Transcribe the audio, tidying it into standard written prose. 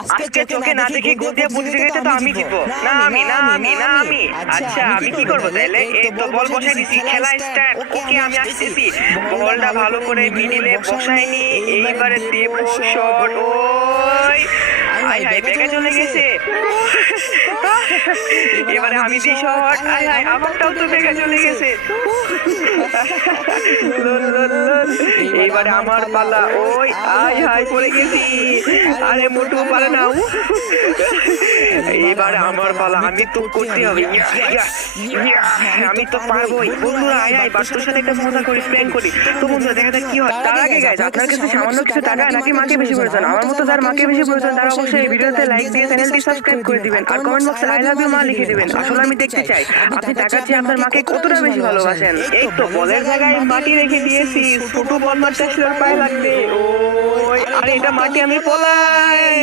আজকে চোখে না দেখে গোল দিয়ে প্রতিযোগিতা তো আমি জিতবো। না আমি না আমি না আমি। আচ্ছা আমি কি করবো তাহলে? এই তো বল বসাই দিছি, খেলা স্টার্ট। ওকে আমি আসতেছি। বলটা ভালো করে মিডিলে বসাইনি, এইবারে দেব শট। ওই আই হাই ব্যাগে চলে গেছে। এবারে আমি দিই শট। আই হাই আমারটাও তো ব্যাগে চলে গেছে। লোল, লোল, লোল। এইবারে আমার পালা। ওই আই হাই পড়ে গেছি। আরে মোটু পারে না। এইবারে আমার পালা, আমি তো করতে হবে। আমি তো পারবোই। বন্ধুরা আয় আয় বাস্তবের সাথে একটা মজা করি, প্র্যাঙ্ক করি। তো বন্ধুরা দেখা যাক কি হয়। তার আগে গাইজ আপনার কাছে সামান্য কিছু টাকা নাকি মাকে বেশি প্রয়োজন? আমার মতো যার মাকে বেশি প্রয়োজন তারা অবশ্যই এই ভিডিওতে লাইক দিয়ে চ্যানেলটি সাবস্ক্রাইব করে দিবেন আর কমেন্ট বক্সে আই লাভ ইউ মা লিখে দিবেন। আসলে আমি দেখতে চাই আপনি টাকার চেয়ে আপনার মাকে কতটা বেশি ভালোবাসেন। এই তো বলের জায়গায় মাটি রেখে দিয়েছি, ছোট বল মারতে আসলে পায়ে লাগবে। ওই আরে এটা মাটি, আমি পলাই।